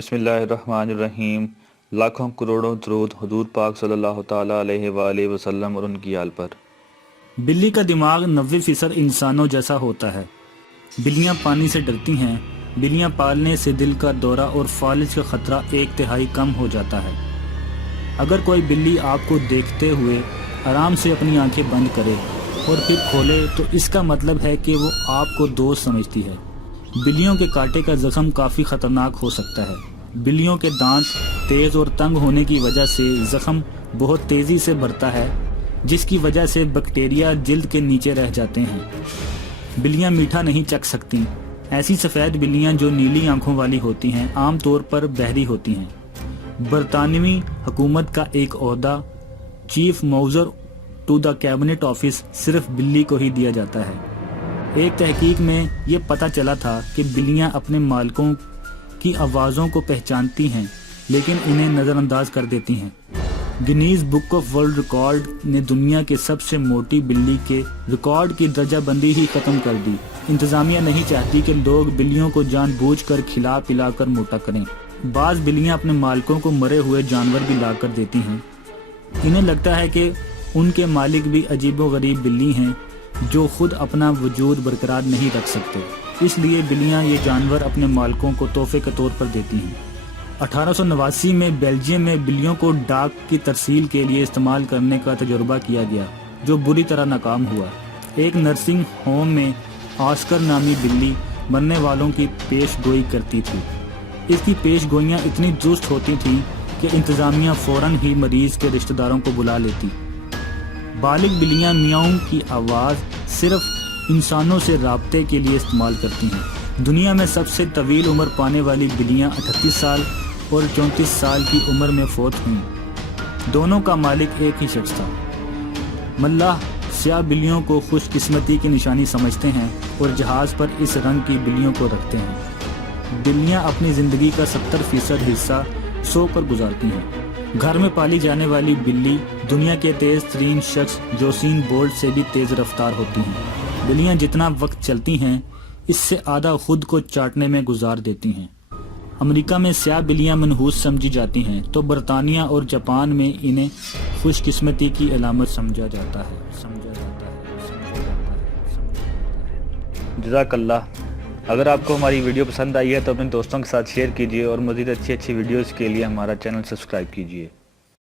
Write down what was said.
بسم اللہ الرحمن الرحیم۔ لاکھوں کروڑوں درود حضور پاک صلی اللہ تعالیٰ علیہ وآلہ وسلم اور ان کی آل پر۔ بلی کا دماغ 90% انسانوں جیسا ہوتا ہے۔ بلیاں پانی سے ڈرتی ہیں۔ بلیاں پالنے سے دل کا دورہ اور فالج کا خطرہ 1/3 کم ہو جاتا ہے۔ اگر کوئی بلی آپ کو دیکھتے ہوئے آرام سے اپنی آنکھیں بند کرے اور پھر کھولے تو اس کا مطلب ہے کہ وہ آپ کو دوست سمجھتی ہے۔ بلیوں کے کانٹے کا زخم کافی خطرناک ہو سکتا ہے۔ بلیوں کے دانت تیز اور تنگ ہونے کی وجہ سے زخم بہت تیزی سے بڑھتا ہے، جس کی وجہ سے بیکٹیریا جلد کے نیچے رہ جاتے ہیں۔ بلیاں میٹھا نہیں چکھ سکتی۔ ایسی سفید بلیاں جو نیلی آنکھوں والی ہوتی ہیں عام طور پر بحری ہوتی ہیں۔ برطانوی حکومت کا ایک عہدہ chief mouser to the cabinet office صرف بلی کو ہی دیا جاتا ہے۔ ایک تحقیق میں یہ پتہ چلا تھا کہ بلیاں اپنے مالکوں کی آوازوں کو پہچانتی ہیں لیکن انہیں نظر انداز کر دیتی ہیں۔ Guinness book of world record نے دنیا کے سب سے موٹی بلی کے ریکارڈ کی درجہ بندی ہی ختم کر دی۔ انتظامیہ نہیں چاہتی کہ لوگ بلیوں کو جان بوجھ کر کھلا پلا کر موٹا کریں۔ بعض بلیاں اپنے مالکوں کو مرے ہوئے جانور بھی لا کر دیتی ہیں۔ انہیں لگتا ہے کہ ان کے مالک بھی عجیب و غریب بلی ہیں جو خود اپنا وجود برقرار نہیں رکھ سکتے، اس لیے بلیاں یہ جانور اپنے مالکوں کو تحفے کے طور پر دیتی ہیں۔ 1889 میں بیلجیم میں بلیوں کو ڈاک کی ترسیل کے لیے استعمال کرنے کا تجربہ کیا گیا جو بری طرح ناکام ہوا۔ ایک نرسنگ ہوم میں آسکر نامی بلی مرنے والوں کی پیش گوئی کرتی تھی۔ اس کی پیش گوئیاں اتنی درست ہوتی تھیں کہ انتظامیہ فوراً ہی مریض کے رشتہ داروں کو بلا لیتی۔ بالغ بلیاں میاؤں کی آواز صرف انسانوں سے رابطے کے لیے استعمال کرتی ہیں۔ دنیا میں سب سے طویل عمر پانے والی بلیاں 38 سال اور 34 سال کی عمر میں فوت ہوئیں۔ دونوں کا مالک ایک ہی شخص تھا۔ ملاح سیاہ بلیوں کو خوش قسمتی کی نشانی سمجھتے ہیں اور جہاز پر اس رنگ کی بلیوں کو رکھتے ہیں۔ بلیاں اپنی زندگی کا 70% حصہ سو کر گزارتی ہیں۔ گھر میں پالی جانے والی بلی دنیا کے تیز ترین شخص یوسین بولٹ سے بھی تیز رفتار ہوتی ہیں۔ بلیاں جتنا وقت چلتی ہیں اس سے آدھا خود کو چاٹنے میں گزار دیتی ہیں۔ امریکہ میں سیاہ بلیاں منحوس سمجھی جاتی ہیں تو برطانیہ اور جاپان میں انہیں خوش قسمتی کی علامت سمجھا جاتا ہے۔ جزاک اللہ۔ اگر آپ کو ہماری ویڈیو پسند آئی ہے تو اپنے دوستوں کے ساتھ شیئر کیجیے اور مزید اچھی ویڈیوز کے لیے ہمارا چینل سبسکرائب کیجیے۔